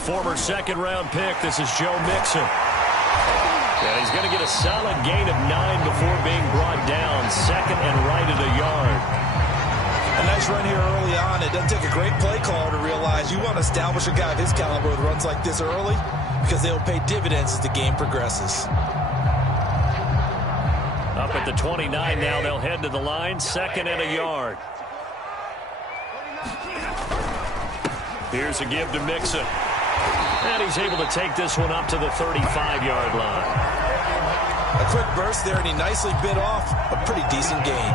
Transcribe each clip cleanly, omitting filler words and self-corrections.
former second-round pick. This is Joe Mixon. Yeah, he's going to get a solid gain of 9 before being brought down. Second and right at a yard. A nice run here early on. It doesn't take a great play caller to realize you want to establish a guy of his caliber with runs like this early because they'll pay dividends as the game progresses. Up at the 29 now, they'll head to the line. Second and a yard. Here's a give to Mixon. And he's able to take this one up to the 35-yard line. A quick burst there, and he nicely bit off a pretty decent gain.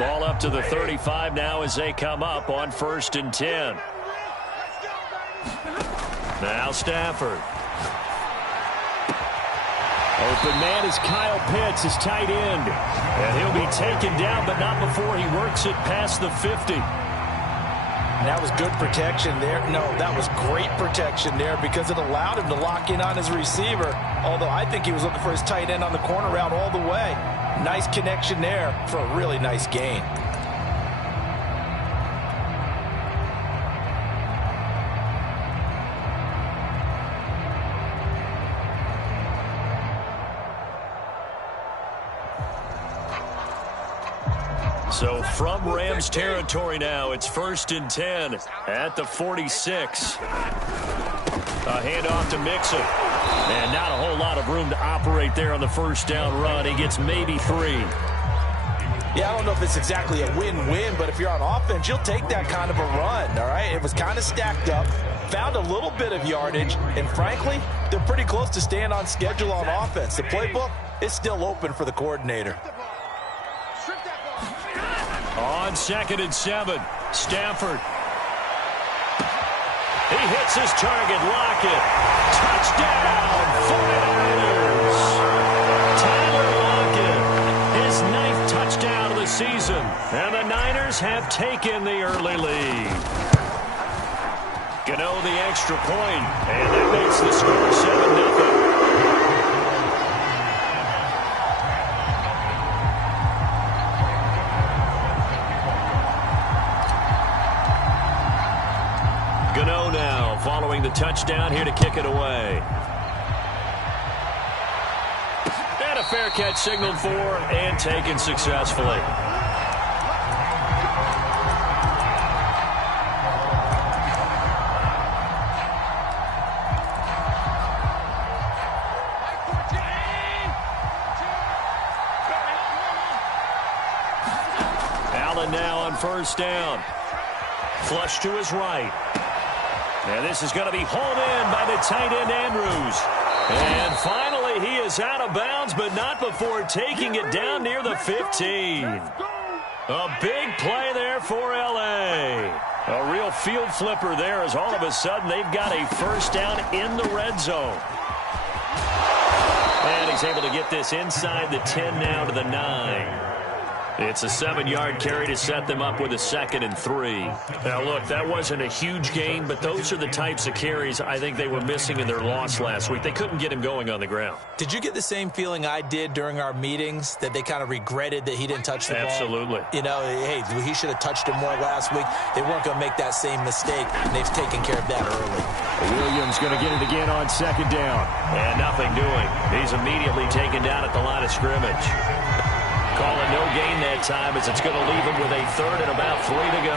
Ball up to the 35 now as they come up on 1st and 10. Now Stafford. Open man is Kyle Pitts, his tight end. And he'll be taken down, but not before he works it past the 50. And that was good protection there. No, that was great protection there because it allowed him to lock in on his receiver. Although I think he was looking for his tight end on the corner route all the way. Nice connection there for a really nice gain. So from Rams territory now, it's 1st and 10 at the 46. A handoff to Mixon. And not a whole lot of room to operate there on the first down run. He gets maybe 3. Yeah, I don't know if it's exactly a win-win, but if you're on offense, you'll take that kind of a run, all right? It was kind of stacked up, found a little bit of yardage, and frankly, they're pretty close to staying on schedule on offense. The playbook is still open for the coordinator. On 2nd and 7, Stafford. He hits his target, Lockett. Touchdown, 49ers. Tyler Lockett, his 9th touchdown of the season. And the Niners have taken the early lead. Gano the extra point, and that makes the score 7-0. Gano now following the touchdown here to kick it away. And a fair catch signaled for and taken successfully. Allen now on 1st down. Flush to his right. And this is going to be hauled in by the tight end, Andrews. And finally, he is out of bounds, but not before taking it down near the 15. A big play there for L.A. A real field flipper there as all of a sudden they've got a first down in the red zone. And he's able to get this inside the 10 now to the 9. It's a 7-yard carry to set them up with a 2nd and 3. Now, look, that wasn't a huge gain, but those are the types of carries I think they were missing in their loss last week. They couldn't get him going on the ground. Did you get the same feeling I did during our meetings, that they kind of regretted that he didn't touch the ball? Absolutely. You know, hey, he should have touched it more last week. They weren't going to make that same mistake, and they've taken care of that early. Williams going to get it again on 2nd down. And nothing doing. He's immediately taken down at the line of scrimmage. Calling no gain that time as it's going to leave him with a 3rd and about 3 to go.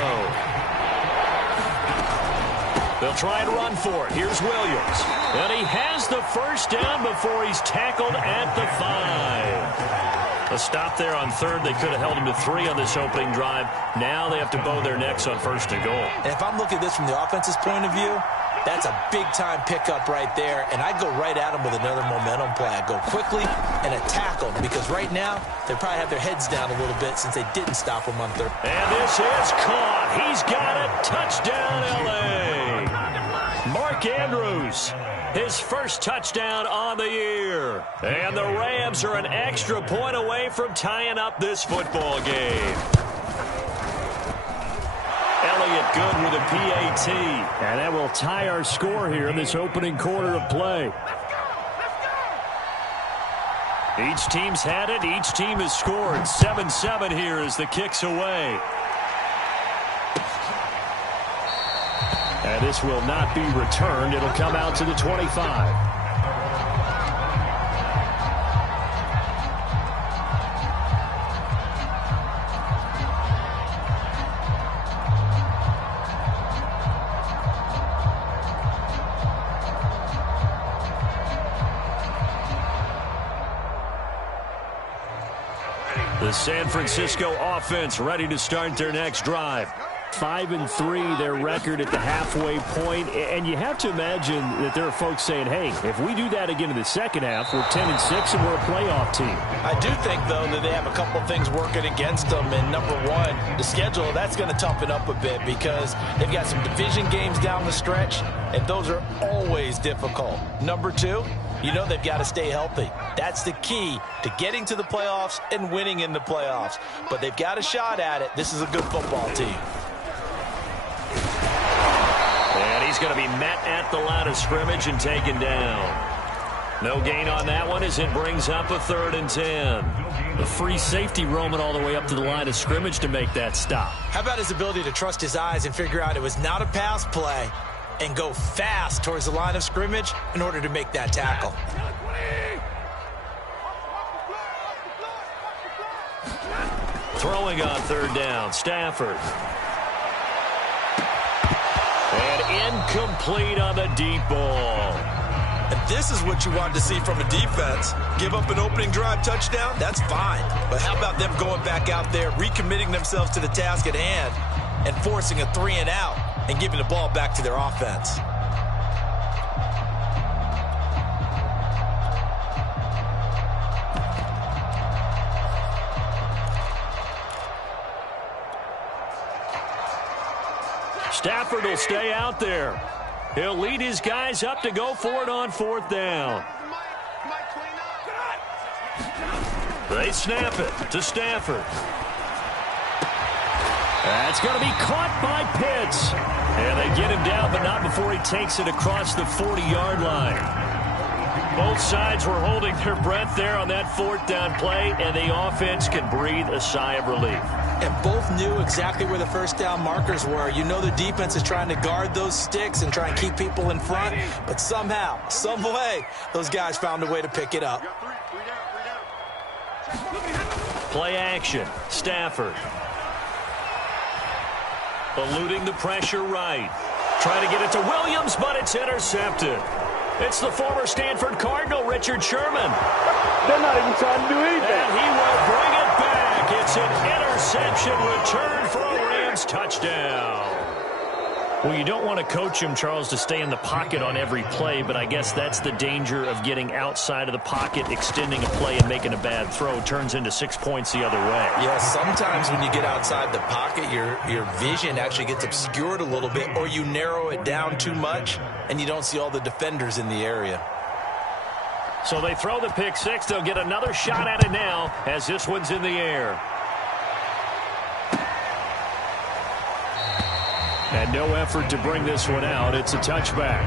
They'll try and run for it. Here's Williams. And he has the first down before he's tackled at the 5. A stop there on 3rd. They could have held him to 3 on this opening drive. Now they have to bow their necks on 1st and goal. And if I'm looking at this from the offense's point of view, that's a big-time pickup right there, and I go right at him with another momentum play. I go quickly and attack them because right now they probably have their heads down a little bit since they didn't stop him on 3rd. And this is caught. He's got it. Touchdown, L.A. Mark Andrews, his first touchdown on the year. And the Rams are an extra point away from tying up this football game. Elliott good with a PAT. And that will tie our score here in this opening quarter of play. Each team's had it. Each team has scored. 7-7 here as the kick's away. And this will not be returned. It'll come out to the 25. The San Francisco offense ready to start their next drive. 5-3 their record at the halfway point, and you have to imagine that there are folks saying, hey, if we do that again in the second half, we're 10-6 and we're a playoff team. I do think, though, that they have a couple of things working against them, and number one, the schedule, that's going to toughen up a bit because they've got some division games down the stretch, and those are always difficult. Number two, you know they've got to stay healthy. That's the key to getting to the playoffs and winning in the playoffs. But they've got a shot at it. This is a good football team. And he's going to be met at the line of scrimmage and taken down. No gain on that one as it brings up a 3rd and 10. The free safety roaming all the way up to the line of scrimmage to make that stop. How about his ability to trust his eyes and figure out it was not a pass play and go fast towards the line of scrimmage in order to make that tackle. Throwing on 3rd down, Stafford. And incomplete on the deep ball. And this is what you wanted to see from a defense. Give up an opening drive touchdown, that's fine. But how about them going back out there, recommitting themselves to the task at hand, and forcing a 3-and-out and giving the ball back to their offense? Stafford will stay out there. He'll lead his guys up to go for it on 4th down. They snap it to Stafford. That's going to be caught by Pitts. And they get him down, but not before he takes it across the 40-yard line. Both sides were holding their breath there on that 4th down play, and the offense can breathe a sigh of relief. And both knew exactly where the 1st down markers were. You know the defense is trying to guard those sticks and try and keep people in front, but somehow, some way, those guys found a way to pick it up. Play action, Stafford. Eluding the pressure right. Trying to get it to Williams, but it's intercepted. It's the former Stanford Cardinal, Richard Sherman. They're not even trying to do anything. And he will bring it back. It's an interception return for a Rams touchdown. Well, you don't want to coach him, Charles, to stay in the pocket on every play, but I guess that's the danger of getting outside of the pocket, extending a play and making a bad throw. Turns into 6 points the other way. Yeah, sometimes when you get outside the pocket, your vision actually gets obscured a little bit, or you narrow it down too much, and you don't see all the defenders in the area. So they throw the pick six. They'll get another shot at it now as this one's in the air. And no effort to bring this one out. It's a touchback.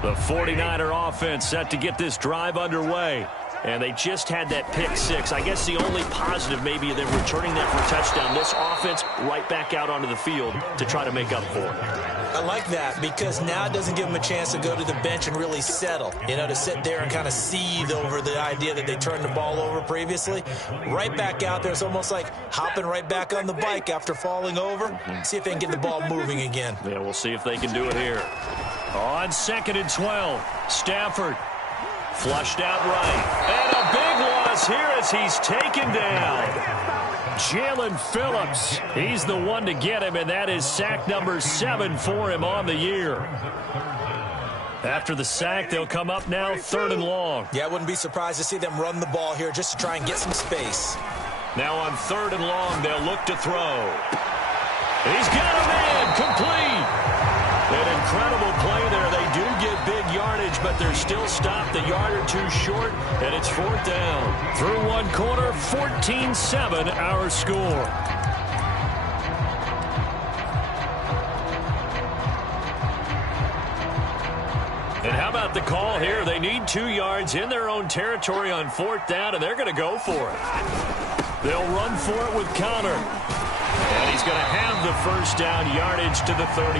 The 49er offense set to get this drive underway. And they just had that pick six. I guess the only positive maybe of them returning that for a touchdown. This offense right back out onto the field to try to make up for it. I like that because now it doesn't give them a chance to go to the bench and really settle. You know, to sit there and kind of seethe over the idea that they turned the ball over previously. Right back out there. It's almost like hopping right back on the bike after falling over. See if they can get the ball moving again. Yeah, we'll see if they can do it here. On 2nd and 12, Stafford. Flushed out right. And a big loss here as he's taken down. Jalen Phillips. He's the one to get him, and that is sack number 7 for him on the year. After the sack, they'll come up now 3rd and long. Yeah, I wouldn't be surprised to see them run the ball here just to try and get some space. Now on 3rd and long, they'll look to throw. He's got a man complete. An incredible play there. They do get big yardage, but they're still stopped a yard or two short, and it's 4th down. Through one quarter, 14-7 our score. And how about the call here? They need 2 yards in their own territory on 4th down, and they're going to go for it. They'll run for it with Connor. And he's going to have the first down yardage to the 35.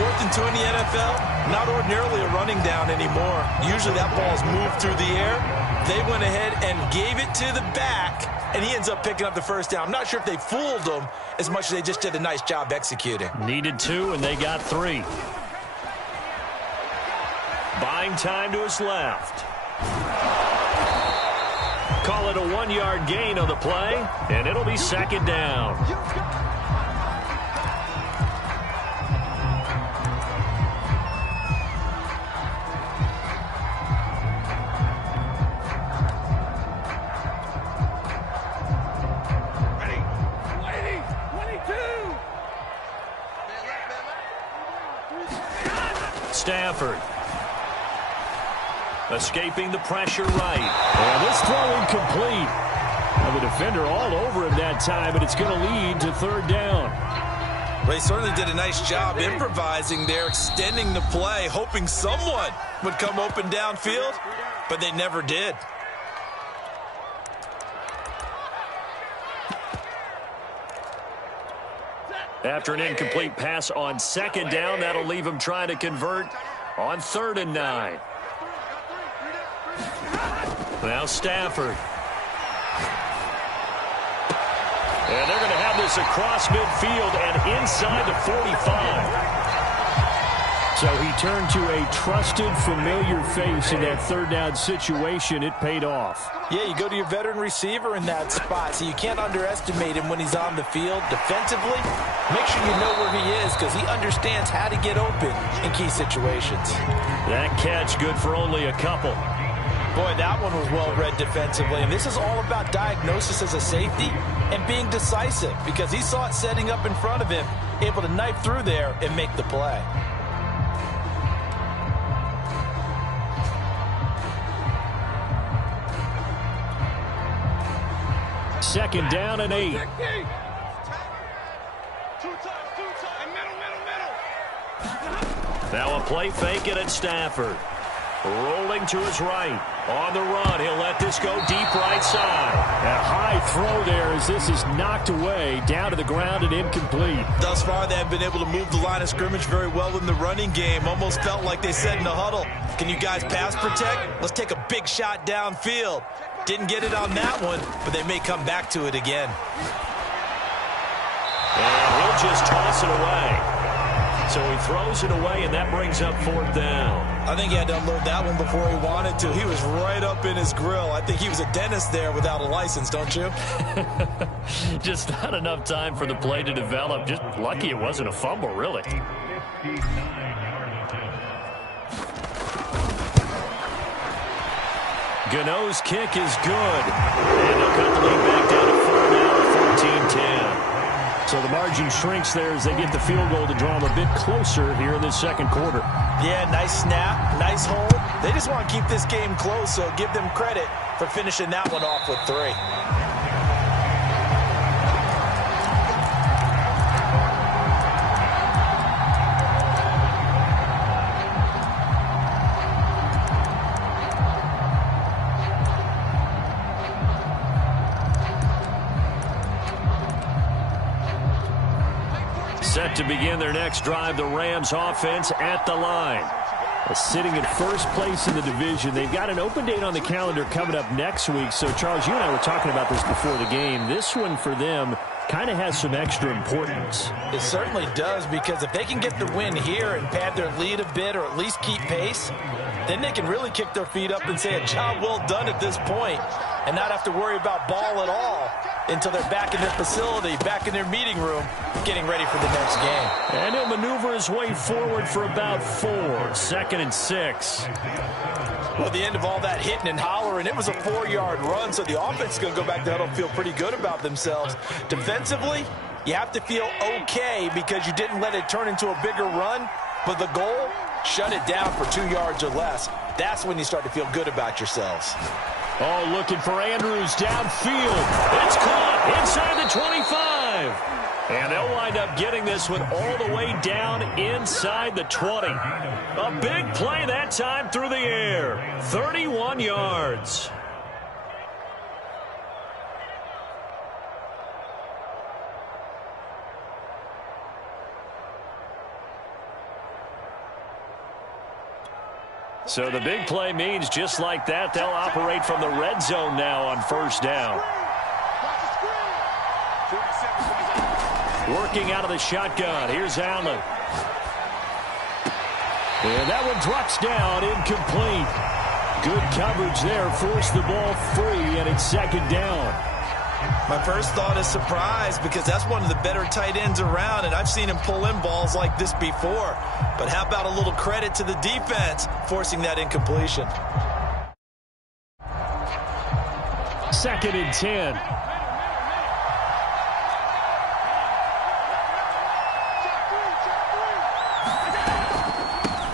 4th and 2 in the NFL, not ordinarily a running down anymore. Usually that ball's moved through the air. They went ahead and gave it to the back, and he ends up picking up the first down. I'm not sure if they fooled him as much as they just did a nice job executing. Needed 2, and they got 3. Buying time to his left. Call it a 1-yard gain on the play, and it'll be 2nd down. Stafford. Escaping the pressure right. And this throw incomplete. Now the defender all over him that time, but it's going to lead to 3rd down. Well, he certainly did a nice job improvising there, extending the play, hoping someone would come open downfield, but they never did. After an incomplete pass on 2nd down, that'll leave him trying to convert on 3rd and 9. Now Stafford. And they're going to have this across midfield and inside the 45. So he turned to a trusted, familiar face in that 3rd down situation. It paid off. Yeah, you go to your veteran receiver in that spot, so you can't underestimate him when he's on the field. Defensively, make sure you know where he is because he understands how to get open in key situations. That catch good for only a couple. Boy, that one was well read defensively, and this is all about diagnosis as a safety and being decisive because he saw it setting up in front of him, able to knife through there and make the play. Second down and 8. Now a play fake it at Stafford. Rolling to his right. On the run, he'll let this go deep right side. A high throw there as this is knocked away, down to the ground and incomplete. Thus far, they have been able to move the line of scrimmage very well in the running game. Almost felt like they said in the huddle, can you guys pass protect? Let's take a big shot downfield. Didn't get it on that one, but they may come back to it again. And he'll just toss it away. So he throws it away, and that brings up 4th down. I think he had to unload that one before he wanted to. He was right up in his grill. I think he was a dentist there without a license, don't you? Just not enough time for the play to develop. Just lucky it wasn't a fumble, really. Gano's kick is good. And they'll cut the lead back down to 4 now, 14-10. So the margin shrinks there as they get the field goal to draw them a bit closer here in this 2nd quarter. Yeah, nice snap, nice hold. They just want to keep this game close, so give them credit for finishing that one off with 3. Set to begin their next drive, the Rams offense at the line. Sitting in first place in the division. They've got an open date on the calendar coming up next week. So, Charles, you and I were talking about this before the game. This one for them kind of has some extra importance. It certainly does, because if they can get the win here and pad their lead a bit or at least keep pace, then they can really kick their feet up and say a job well done at this point and not have to worry about ball at all until they're back in their facility, back in their meeting room, getting ready for the next game. And he'll maneuver his way forward for about 4. 2nd and 6. Well, at the end of all that hitting and hollering, it was a 4-yard run, so the offense is going to go back to huddle and feel pretty good about themselves. Defensively, you have to feel okay because you didn't let it turn into a bigger run, but the goal, shut it down for 2 yards or less. That's when you start to feel good about yourselves. Oh, looking for Andrews downfield. It's caught inside the 25. And they'll wind up getting this one all the way down inside the 20. A big play that time through the air. 31 yards. So the big play means just like that, they'll operate from the red zone now on first down. Working out of the shotgun. Here's Allen. And that one drops down, incomplete. Good coverage there. Forced the ball free, and it's second down. My first thought is surprise, because that's one of the better tight ends around, and I've seen him pull in balls like this before. But how about a little credit to the defense forcing that incompletion? 2nd and 10.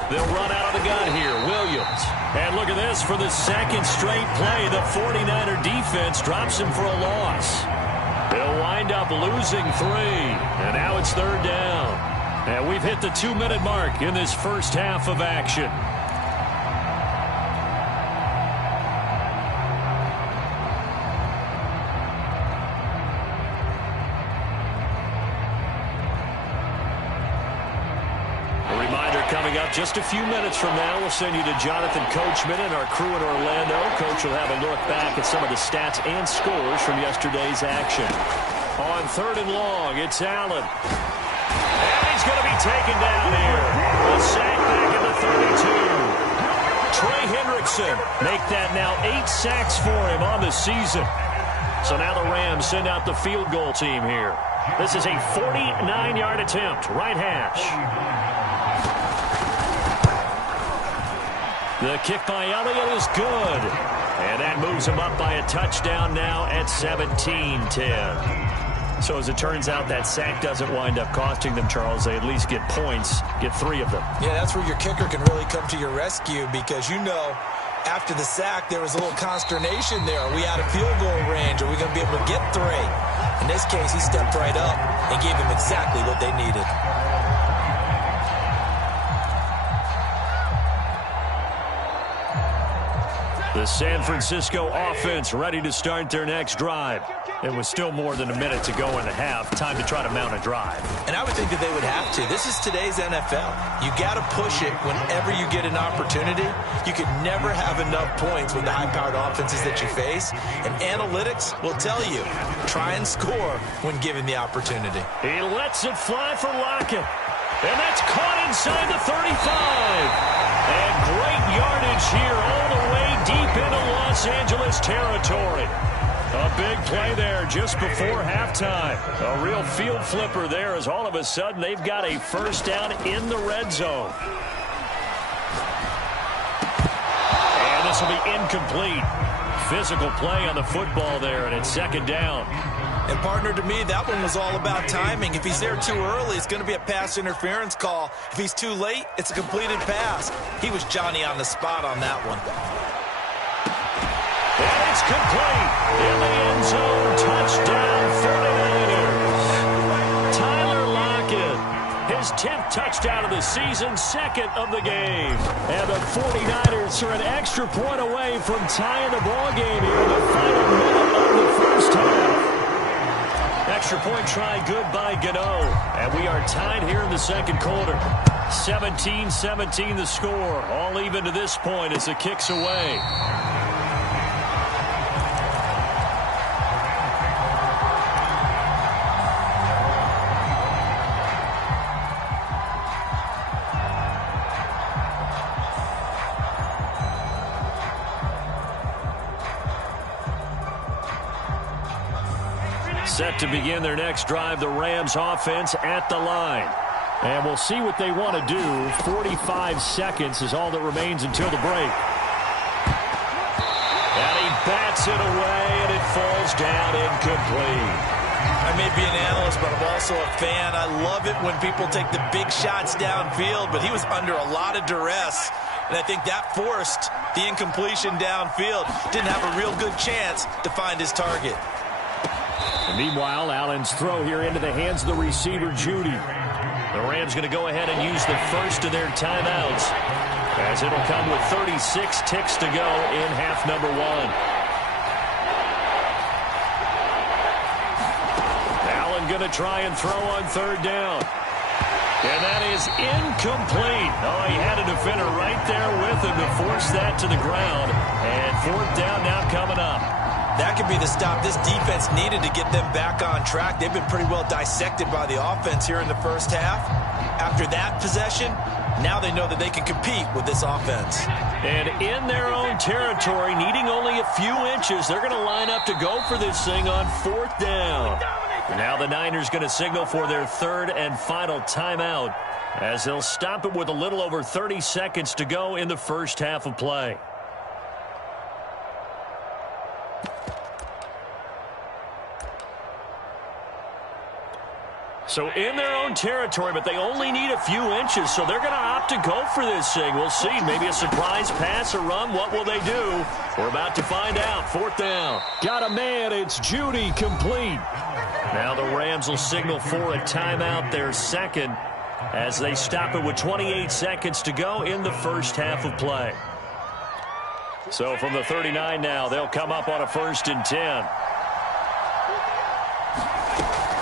They'll run out of the gun here. Williams. And look at this for the second straight play. The 49er defense drops him for a loss. They'll wind up losing 3. And now it's third down. And we've hit the 2-minute mark in this first half of action. Coming up just a few minutes from now, we'll send you to Jonathan Coachman and our crew in Orlando. Coach will have a look back at some of the stats and scores from yesterday's action. On 3rd and long, it's Allen. And he's going to be taken down here. A sack back at the 32. Trey Hendrickson make that now 8 sacks for him on the season. So now the Rams send out the field goal team here. This is a 49-yard attempt, right hash. The kick by Elliott is good. And that moves him up by a touchdown now at 17-10. So as it turns out, that sack doesn't wind up costing them, Charles. They at least get points, get 3 of them. Yeah, that's where your kicker can really come to your rescue, because you know after the sack there was a little consternation there. Are we out of field goal range? Are we going to be able to get 3? In this case, he stepped right up and gave them exactly what they needed. The San Francisco offense ready to start their next drive. It was still more than a minute to go in the half. Time to try to mount a drive. And I would think that they would have to. This is today's NFL. You got to push it whenever you get an opportunity. You could never have enough points with the high-powered offenses that you face. And analytics will tell you, try and score when given the opportunity. He lets it fly for Lockett. And that's caught inside the 35. And great yardage here all the way deep into Los Angeles territory. A big play there just before halftime. A real field flipper there, as all of a sudden they've got a first down in the red zone. And this will be incomplete. Physical play on the football there, and it's second down. And, partner, to me, that one was all about timing. If he's there too early, it's going to be a pass interference call. If he's too late, it's a completed pass. He was Johnny on the spot on that one. And it's complete. In the end zone, touchdown 49ers. Tyler Lockett, his 10th touchdown of the season, 2nd of the game. And the 49ers are an extra point away from tying the ball game here in the final minute of the first half. Extra point try good by Gano. And we are tied here in the second quarter. 17-17 the score. All even to this point as the kick's away. Set to begin their next drive, the Rams offense at the line. And we'll see what they want to do. 45 seconds is all that remains until the break. And he bats it away, and it falls down incomplete. I may be an analyst, but I'm also a fan. I love it when people take the big shots downfield, but he was under a lot of duress. And I think that forced the incompletion downfield. Didn't have a real good chance to find his target. Meanwhile, Allen's throw here into the hands of the receiver, Judy. The Rams going to go ahead and use the first of their timeouts, as it'll come with 36 ticks to go in half number one. Allen going to try and throw on third down. And that is incomplete. Oh, he had a defender right there with him to force that to the ground. And fourth down now coming up. That could be the stop this defense needed to get them back on track. They've been pretty well dissected by the offense here in the first half. After that possession, now they know that they can compete with this offense. And in their own territory, needing only a few inches, they're going to line up to go for this thing on fourth down. Now the Niners going to signal for their third and final timeout, as they'll stop it with a little over 30 seconds to go in the first half of play. So in their own territory, but they only need a few inches, so they're going to opt to go for this thing. We'll see. Maybe a surprise pass or run. What will they do? We're about to find out. Fourth down. Got a man. It's Judy, complete. Now the Rams will signal for a timeout, their second, as they stop it with 28 seconds to go in the first half of play. So from the 39 now, they'll come up on a 1st and 10.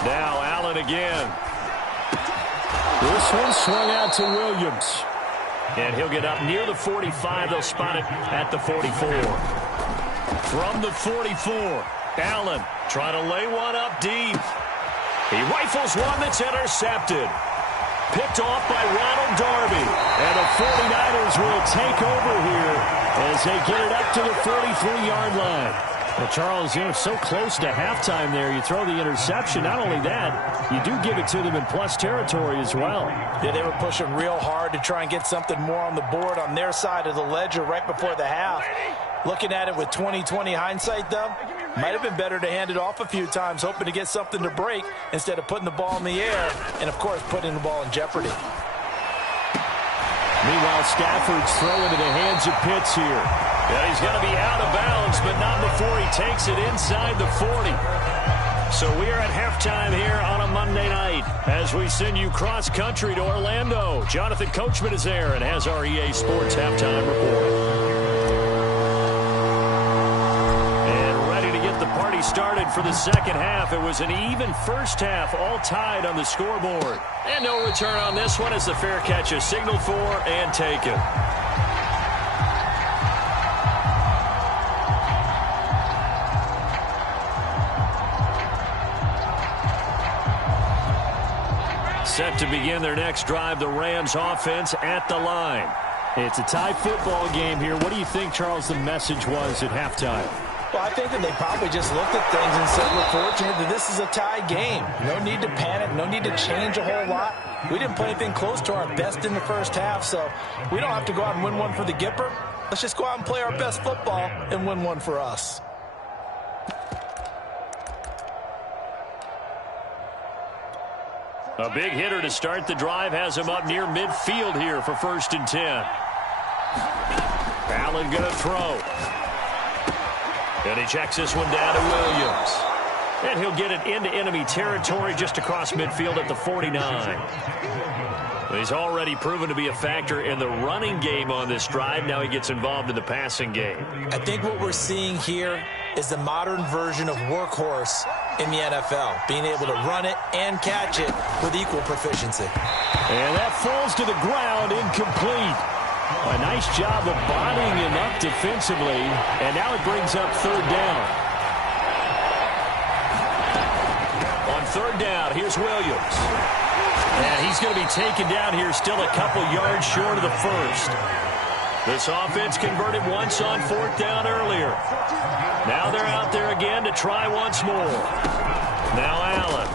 Now Allen again. This one swung out to Williams. And he'll get up near the 45. They'll spot it at the 44. From the 44, Allen trying to lay one up deep. He rifles one that's intercepted. Picked off by Ronald Darby. And the 49ers will take over here as they get it up to the 43-yard line. Well, Charles, so close to halftime there. You throw the interception. Not only that, you do give it to them in plus territory as well. Yeah, they were pushing real hard to try and get something more on the board on their side of the ledger right before the half. Looking at it with 20/20 hindsight, though, might have been better to hand it off a few times, hoping to get something to break instead of putting the ball in the air and, of course, putting the ball in jeopardy. Meanwhile, Stafford's throw into the hands of Pitts here. Yeah, he's going to be out of bounds, but not before he takes it inside the 40. So we are at halftime here on a Monday night as we send you cross-country to Orlando. Jonathan Coachman is there and has our EA Sports halftime report. The party started for the second half. It was an even first half, all tied on the scoreboard. And no return on this one as the fair catch is signaled for and taken. Set to begin their next drive, the Rams offense at the line. It's a tie football game here. What do you think, Charles, the message was at halftime? Well, I think that they probably just looked at things and said, we're fortunate that this is a tie game. No need to panic. No need to change a whole lot. We didn't play anything close to our best in the first half, so we don't have to go out and win one for the Gipper. Let's just go out and play our best football and win one for us. A big hitter to start the drive has him up near midfield here for 1st and 10. Allen going to throw. And he checks this one down to Williams. And he'll get it into enemy territory just across midfield at the 49. He's already proven to be a factor in the running game on this drive. Now he gets involved in the passing game. I think what we're seeing here is the modern version of workhorse in the NFL, being able to run it and catch it with equal proficiency. And that falls to the ground, incomplete. A nice job of bodying him up defensively, and now it brings up third down. On third down, here's Williams. And he's going to be taken down here still a couple yards short of the first. This offense converted once on fourth down earlier. Now they're out there again to try once more. Now Allen.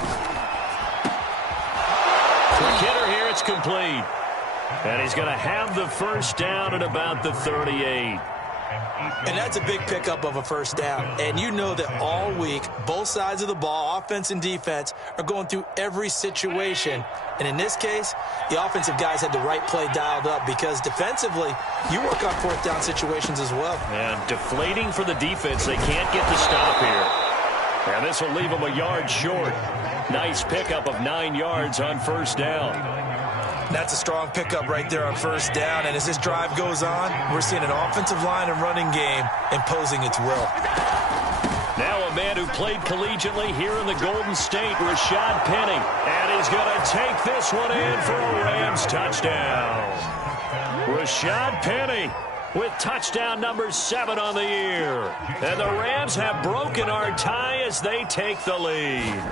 Quick hitter here, it's complete. And he's going to have the first down at about the 38. And that's a big pickup of a first down. And you know that all week, both sides of the ball, offense and defense, are going through every situation. And in this case, the offensive guys had the right play dialed up because defensively, you work on fourth down situations as well. And deflating for the defense. They can't get the stop here. And this will leave him a yard short. Nice pickup of 9 yards on first down. That's a strong pickup right there on first down. And as this drive goes on, we're seeing an offensive line and running game imposing its will. Now a man who played collegiately here in the Golden State, Rashad Penny. And he's going to take this one in for a Rams touchdown. Rashad Penny with touchdown number 7 on the year. And the Rams have broken our tie as they take the lead.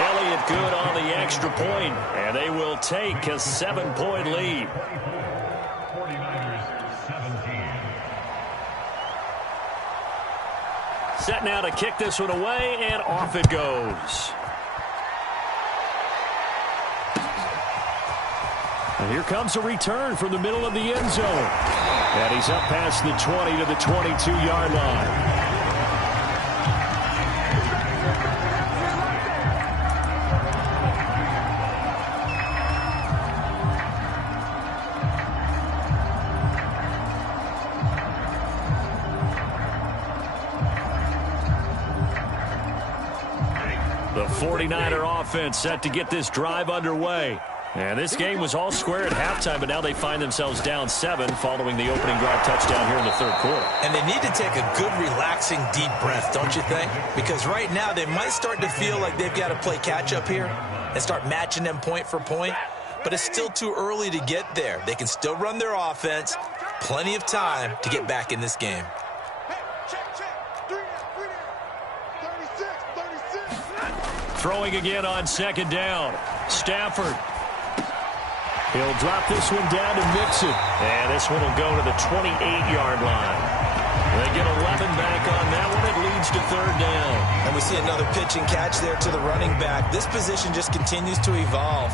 Elliott good on the extra point, and they will take a 7-point lead. Set now to kick this one away, and off it goes. And here comes a return from the middle of the end zone. And he's up past the 20 to the 22-yard line. The 49er offense set to get this drive underway. And this game was all square at halftime, but now they find themselves down 7 following the opening drive touchdown here in the third quarter. And they need to take a good, relaxing, deep breath, don't you think? Because right now they might start to feel like they've got to play catch-up here and start matching them point for point. But it's still too early to get there. They can still run their offense. Plenty of time to get back in this game. Throwing again on second down. Stafford. He'll drop this one down to Mixon. And this one will go to the 28-yard line. They get 11 back on that one. It leads to third down. And we see another pitch and catch there to the running back. This position just continues to evolve.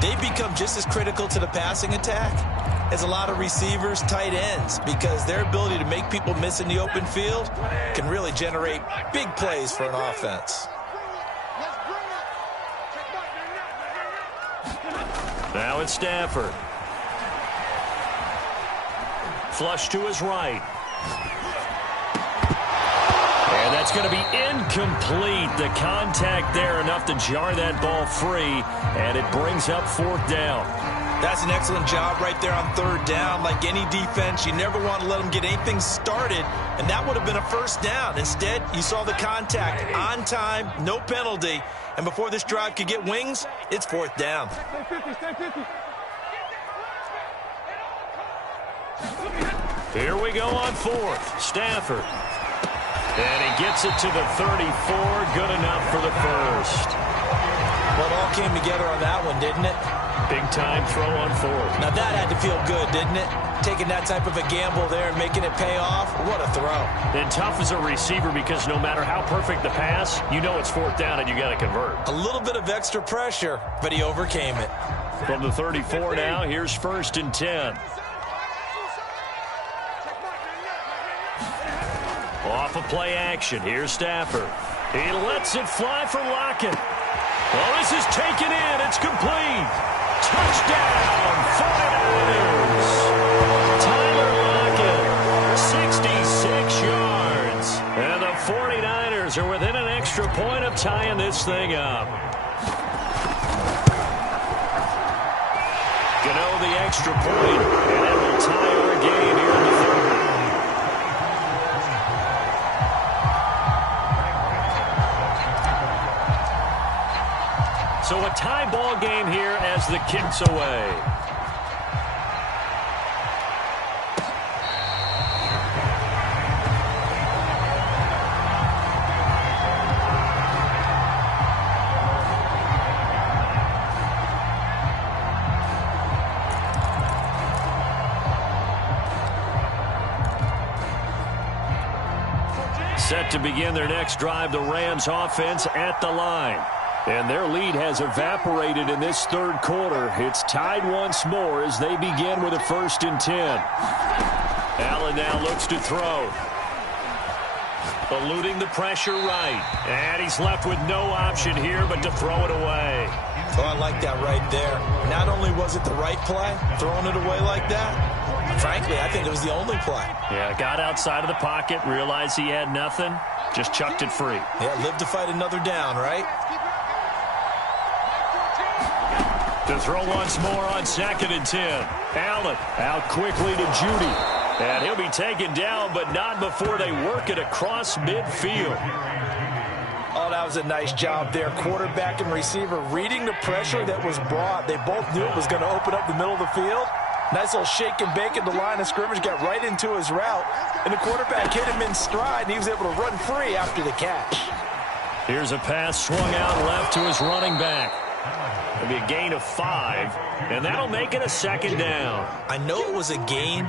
They become just as critical to the passing attack as a lot of receivers, tight ends, because their ability to make people miss in the open field can really generate big plays for an offense. Now it's Stafford. Flush to his right. And that's going to be incomplete. The contact there enough to jar that ball free, and it brings up fourth down. That's an excellent job right there on third down. Like any defense, you never want to let them get anything started, and that would have been a first down. Instead, you saw the contact on time, no penalty, and before this drive could get wings, it's fourth down. Here we go on fourth. Stafford. And he gets it to the 34. Good enough for the first. Well, it all came together on that one, didn't it? Big-time throw on fourth. Now that had to feel good, didn't it? Taking that type of a gamble there and making it pay off. What a throw. And tough as a receiver because no matter how perfect the pass, you know it's fourth down and you got to convert. A little bit of extra pressure, but he overcame it. From the 34 now, here's first and 10. Off of play action. Here's Stafford. He lets it fly for Lockett. Well, this is taken in. It's complete. Touchdown, 49ers. Tyler Lockett, 66 yards. And the 49ers are within an extra point of tying this thing up. Gano the extra point, and that will tie our game here in the third. So a tie ball game here as the kick's away. Set to begin their next drive, the Rams offense at the line. And their lead has evaporated in this third quarter. It's tied once more as they begin with a first and 10. Allen now looks to throw. Eluding the pressure right. And he's left with no option here but to throw it away. Oh, I like that right there. Not only was it the right play, throwing it away like that, frankly, I think it was the only play. Yeah, got outside of the pocket, realized he had nothing, just chucked it free. Yeah, live to fight another down, right? To throw once more on 2nd and 10. Allen out quickly to Judy. And he'll be taken down, but not before they work it across midfield. Oh, that was a nice job there. Quarterback and receiver reading the pressure that was brought. They both knew it was going to open up the middle of the field. Nice little shake and bake at the line of scrimmage, got right into his route. And the quarterback hit him in stride, and he was able to run free after the catch. Here's a pass swung out left to his running back. It'll be a gain of 5, and that'll make it a 2nd down. I know it was a gain,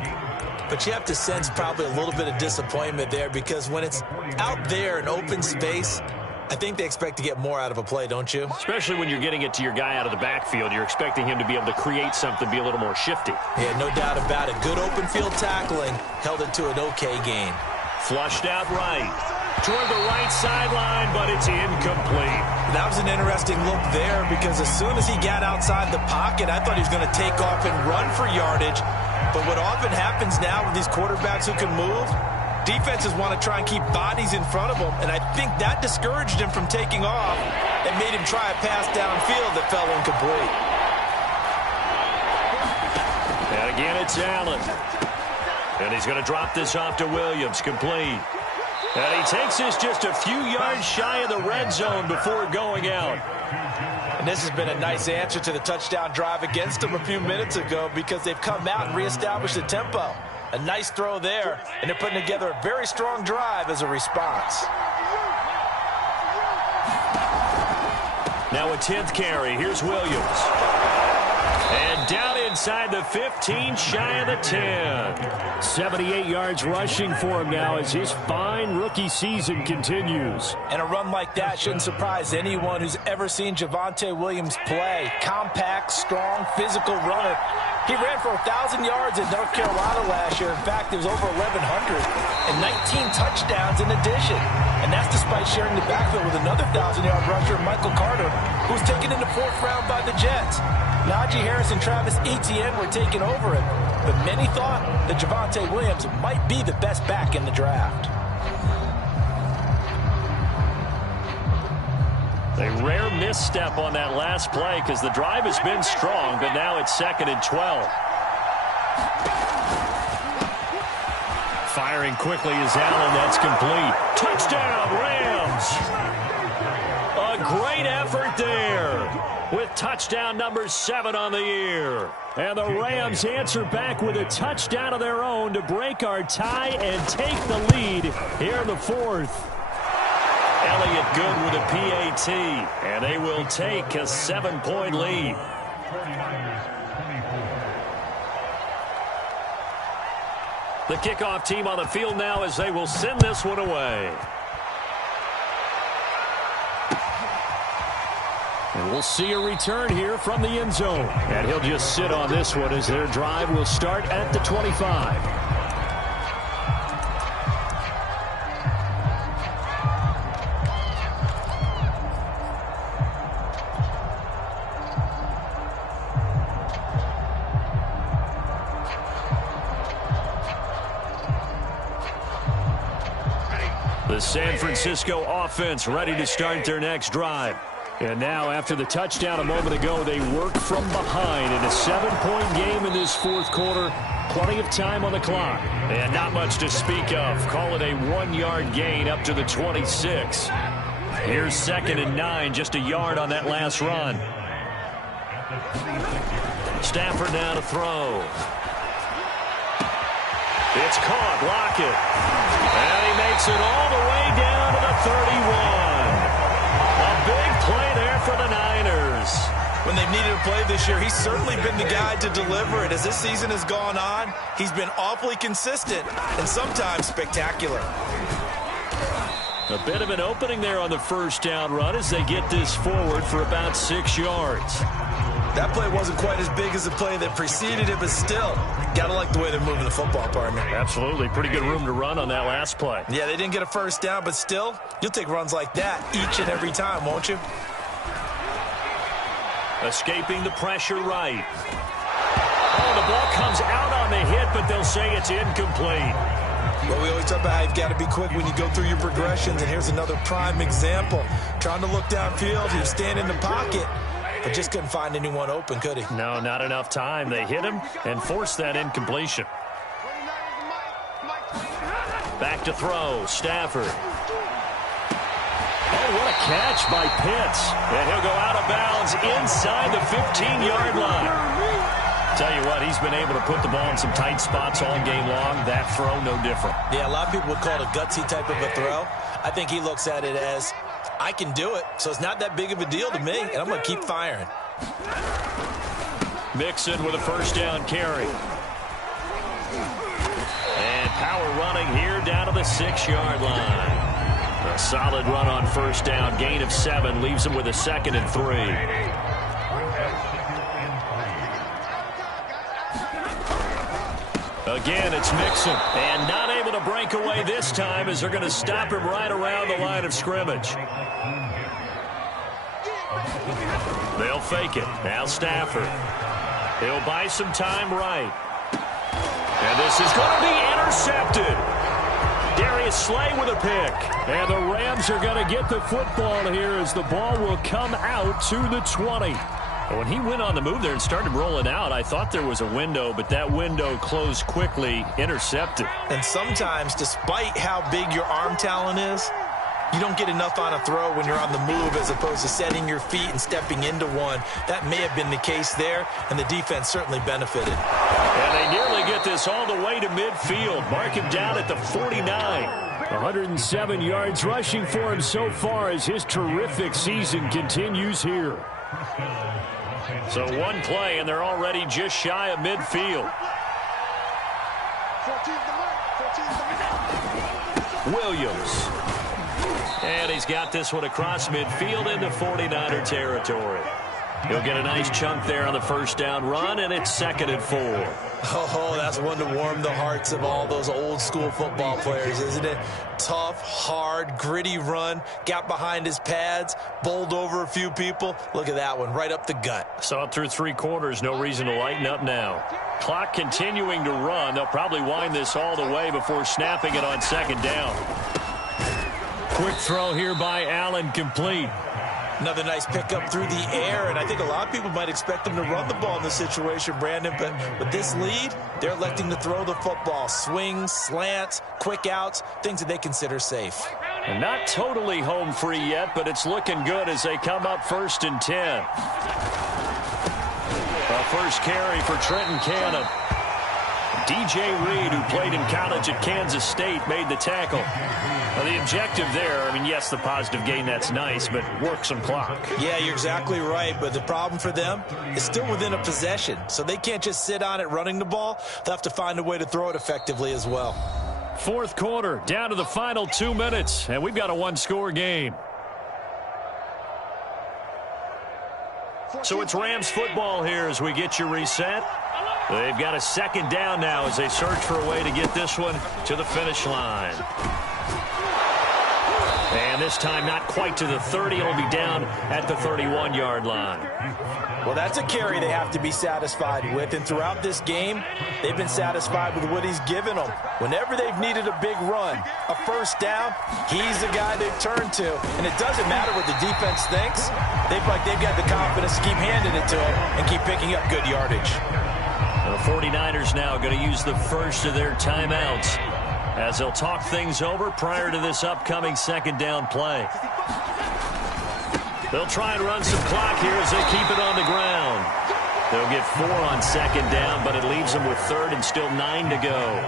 but you have to sense probably a little bit of disappointment there because when it's out there in open space, I think they expect to get more out of a play, don't you? Especially when you're getting it to your guy out of the backfield. You're expecting him to be able to create something, be a little more shifty. Yeah, no doubt about it. Good open field tackling. Held it to an okay gain. Flushed out right. Toward the right sideline, but it's incomplete. That was an interesting look there because as soon as he got outside the pocket, I thought he was going to take off and run for yardage. But what often happens now with these quarterbacks who can move, defenses want to try and keep bodies in front of them, and I think that discouraged him from taking off and made him try a pass downfield that fell incomplete. And again, it's Allen. And he's going to drop this off to Williams, complete. And he takes this just a few yards shy of the red zone before going out. And this has been a nice answer to the touchdown drive against them a few minutes ago because they've come out and reestablished the tempo. A nice throw there, and they're putting together a very strong drive as a response. Now a 10th carry. Here's Williams. And down inside the 15, shy of the 10. 78 yards rushing for him now as his fine rookie season continues. And a run like that shouldn't surprise anyone who's ever seen Javonte Williams play. Compact, strong, physical runner. He ran for 1,000 yards at North Carolina last year. In fact, it was over 1,100 and 19 touchdowns in addition. And that's despite sharing the backfield with another 1,000-yard rusher, Michael Carter, who was taken in the 4th round by the Jets. Najee Harris and Travis Etienne were taking over him, but many thought that Javonte Williams might be the best back in the draft. A rare misstep on that last play because the drive has been strong, but now it's 2nd and 12. Firing quickly is Allen. That's complete. Touchdown, Rams! A great effort there with touchdown number 7 on the year. And the Rams answer back with a touchdown of their own to break our tie and take the lead here in the 4th. Elliott good with a PAT, and they will take a 7-point lead. The kickoff team on the field now as they will send this one away. And we'll see a return here from the end zone. And he'll just sit on this one as their drive will start at the 25. The San Francisco offense ready to start their next drive. And now, after the touchdown a moment ago, they work from behind in a 7-point game in this 4th quarter. Plenty of time on the clock. And not much to speak of. Call it a 1-yard gain up to the 26. Here's 2nd and 9, just a yard on that last run. Stafford now to throw. It's caught. Lockett. And he makes it all the way down to the 31. A big play there for the Niners. When they've needed a play this year, he's certainly been the guy to deliver it. As this season has gone on, he's been awfully consistent and sometimes spectacular. A bit of an opening there on the first down run as they get this forward for about 6 yards. That play wasn't quite as big as the play that preceded it, but still, gotta like the way they're moving the football, partner. Absolutely. Pretty good room to run on that last play. Yeah, they didn't get a first down, but still, you'll take runs like that each and every time, won't you? Escaping the pressure right. Oh, the ball comes out on the hit, but they'll say it's incomplete. Well, we always talk about how you've got to be quick when you go through your progressions, and here's another prime example. Trying to look downfield, he was standing in the pocket, but just couldn't find anyone open, could he? No, not enough time. They hit him and forced that incompletion. Back to throw, Stafford. Oh, what a catch by Pitts. And he'll go out of bounds inside the 15-yard line. Tell you what, he's been able to put the ball in some tight spots all game long. That throw, no different. Yeah, a lot of people would call it a gutsy type of a throw. I think he looks at it as, I can do it, so it's not that big of a deal to me, and I'm going to keep firing. Mixon with a first down carry. And power running here down to the 6-yard line. A solid run on first down. Gain of 7 leaves him with a 2nd and 3. Again, it's Mixon. And not able to break away this time as they're going to stop him right around the line of scrimmage. They'll fake it. Now Stafford. He'll buy some time right. And this is going to be intercepted. Darius Slay with a pick. And the Rams are going to get the football here as the ball will come out to the 20. When he went on the move there and started rolling out, I thought there was a window, but that window closed quickly, intercepted. And sometimes, despite how big your arm talent is, you don't get enough on a throw when you're on the move as opposed to setting your feet and stepping into one. That may have been the case there, and the defense certainly benefited. And they nearly get this all the way to midfield. Mark him down at the 49. 107 yards rushing for him so far as his terrific season continues here. So one play, and they're already just shy of midfield. Williams. And he's got this one across midfield into 49er territory. He'll get a nice chunk there on the first down run, and it's 2nd and 4. Oh, that's one to warm the hearts of all those old school football players, isn't it? Tough, hard, gritty run, got behind his pads, bowled over a few people. Look at that one, right up the gut. Saw it through 3 quarters, no reason to lighten up now. Clock continuing to run. They'll probably wind this all the way before snapping it on 2nd down. Quick throw here by Allen, complete. Another nice pickup through the air, and I think a lot of people might expect them to run the ball in this situation, Brandon, but with this lead, they're electing to throw the football. Swings, slants, quick outs, things that they consider safe. And not totally home free yet, but it's looking good as they come up 1st and 10. A first carry for Trenton Cannon. DJ Reed, who played in college at Kansas State, made the tackle. Well, the objective there, I mean, yes, the positive gain, that's nice, but work some clock. Yeah, you're exactly right, but the problem for them is still within a possession, so they can't just sit on it running the ball. They'll have to find a way to throw it effectively as well. 4th quarter, down to the final 2 minutes, and we've got a 1-score game. So it's Rams football here as we get you reset. They've got a 2nd down now as they search for a way to get this one to the finish line. And this time not quite to the 30. It'll be down at the 31-yard line. Well, that's a carry they have to be satisfied with. And throughout this game, they've been satisfied with what he's given them. Whenever they've needed a big run, a first down, he's the guy they've turned to. And it doesn't matter what the defense thinks. They've got the confidence to keep handing it to him and keep picking up good yardage. The 49ers now going to use the first of their timeouts as they'll talk things over prior to this upcoming 2nd down play. They'll try and run some clock here as they keep it on the ground. They'll get 4 on 2nd down, but it leaves them with 3rd and still 9 to go.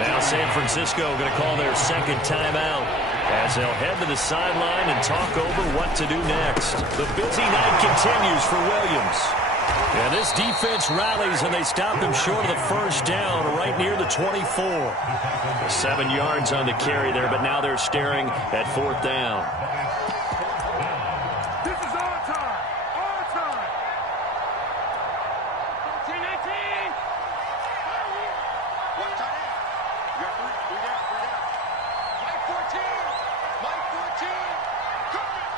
Now San Francisco going to call their 2nd timeout as they'll head to the sideline and talk over what to do next. The busy night continues for Williams. And this defense rallies, and they stop him short of the first down right near the 24. 7 yards on the carry there, but now they're staring at 4th down. This is our time. Our time. 14-19. What tight end? We got. Mike 14. Mike 14. Cover.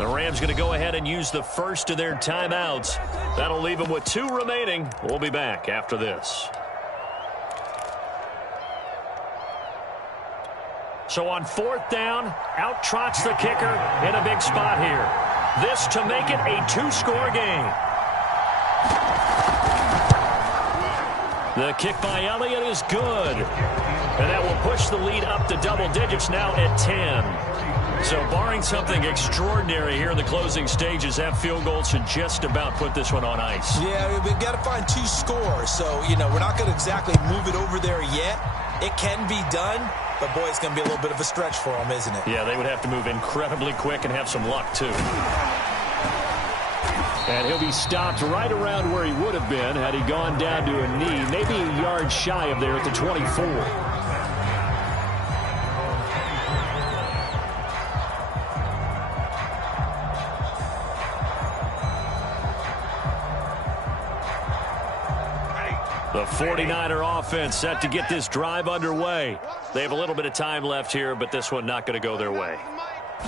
The Rams going to go ahead and use the first of their timeouts. That'll leave them with 2 remaining. We'll be back after this. So on 4th down, out trots the kicker in a big spot here. This to make it a 2-score game. The kick by Elliott is good. And that will push the lead up to double digits now at 10. So barring something extraordinary here in the closing stages, that field goal should just about put this one on ice. Yeah, we've got to find 2 scores. So, we're not going to exactly move it over there yet. It can be done. But, boy, it's going to be a little bit of a stretch for them, isn't it? Yeah, they would have to move incredibly quick and have some luck, too. And he'll be stopped right around where he would have been had he gone down to a knee, maybe a yard shy of there at the 24. The 49er offense set to get this drive underway. They have a little bit of time left here, but this one not going to go their way.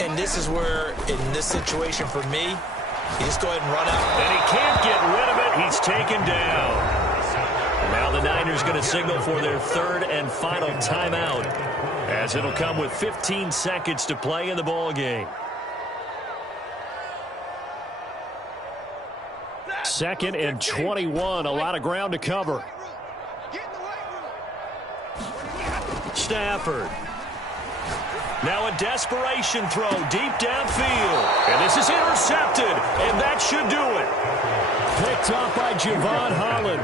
And this is where, in this situation for me, you just go ahead and run out. And he can't get rid of it. He's taken down. Now the Niners going to signal for their 3rd and final timeout, as it'll come with 15 seconds to play in the ball game. 2nd and 21, a lot of ground to cover. Stafford. Now a desperation throw deep downfield. And this is intercepted, and that should do it. Picked off by Javon Holland.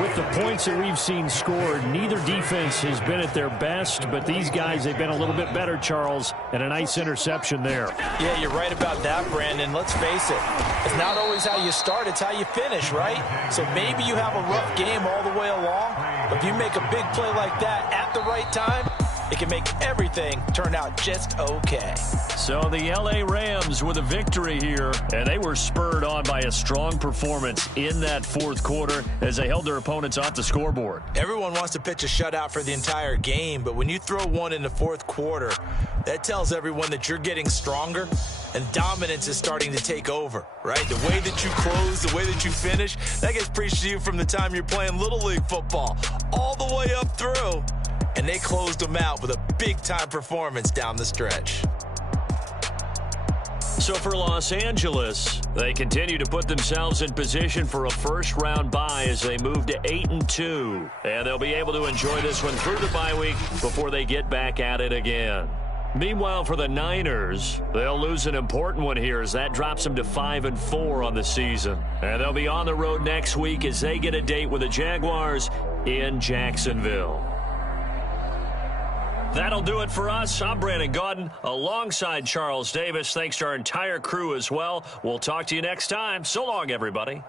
With the points that we've seen scored, neither defense has been at their best, but these guys, they've been a little bit better, Charles, and a nice interception there. Yeah, you're right about that, Brandon. Let's face it. It's not always how you start, it's how you finish, right? So maybe you have a rough game all the way along, but if you make a big play like that at the right time, it can make everything turn out just okay. So the L.A. Rams with a victory here, and they were spurred on by a strong performance in that 4th quarter as they held their opponents off the scoreboard. Everyone wants to pitch a shutout for the entire game, but when you throw one in the 4th quarter, that tells everyone that you're getting stronger and dominance is starting to take over, right? The way that you close, the way that you finish, that gets preached to you from the time you're playing Little League football all the way up through. And they closed them out with a big-time performance down the stretch. So for Los Angeles, they continue to put themselves in position for a first-round bye as they move to 8-2. And they'll be able to enjoy this one through the bye week before they get back at it again. Meanwhile, for the Niners, they'll lose an important one here as that drops them to 5-4 on the season. And they'll be on the road next week as they get a date with the Jaguars in Jacksonville. That'll do it for us. I'm Brandon Gaudin alongside Charles Davis. Thanks to our entire crew as well. We'll talk to you next time. So long, everybody.